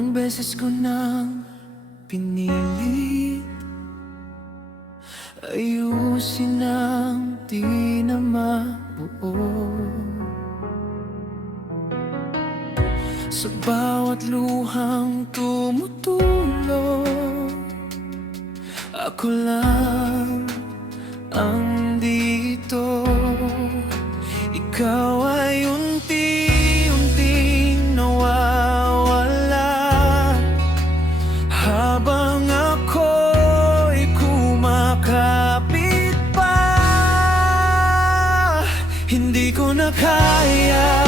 Ilang beses ko nang pinilit ayusin ang di na mabuo. Sa bawat luhang tumutulo, ako lang ang dito. Ikaw ay unti-unting nawawala habang ako'y kumakapit pa. Hindi ko na kaya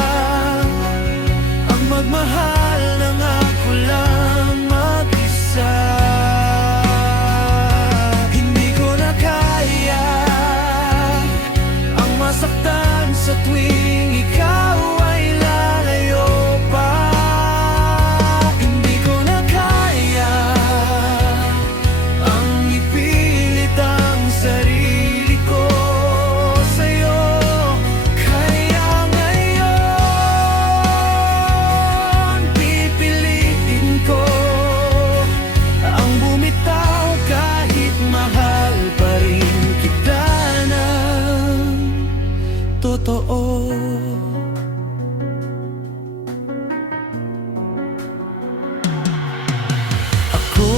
ang magmahal nang ako lang mag-isa. Hindi ko na kaya ang masaktan sa tuwing ikaw ay lalayo pa. Hindi ko na kaya ang ipilit ang sarili ko sa'yo. Kaya ngayon pipilitin ko ang bumitaw kahit mahal pa rin kita ng totoo. Ako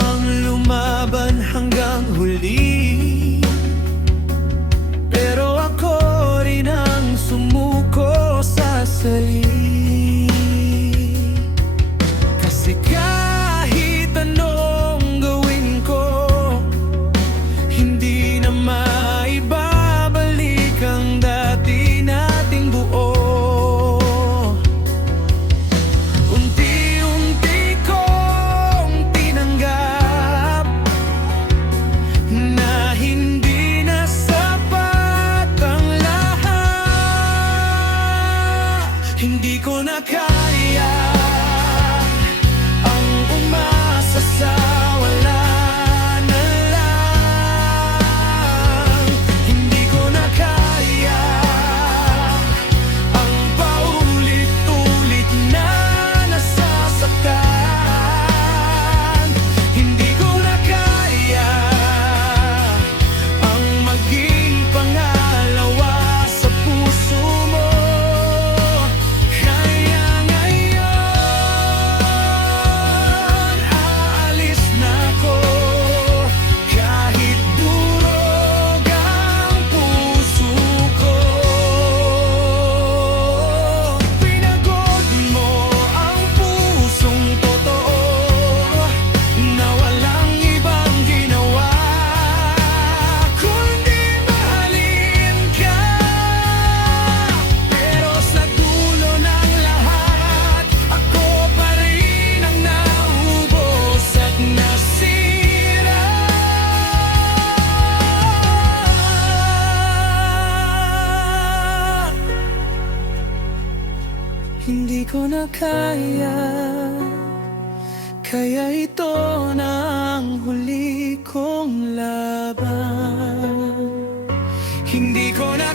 ang lumaban hanggang huli, pero ako rin ang sumuko sa sarili. Kasi kahit anong gawin ko, hindi na maibabalik ang dati nating buo. Unti-unti kong tinanggap na hindi na sapat ang lahat. Hindi ko na kaya ang umasa sa wala na lang. Hindi ko na kaya ang paulit-ulit na nasasaktan. Hindi ko na kaya ang maging pangalawa sa puso mo. Kaya ngayon aalis na ako kahit durog ang puso ko. Pinagod mo ang pusong totoo na walang ibang ginawa kundi mahalin ka. Pero sa dulo ng lahat, ako pa rin ang naubos at nasira. Hindi ko na kaya ito na ang huli kong laban. Hindi ko na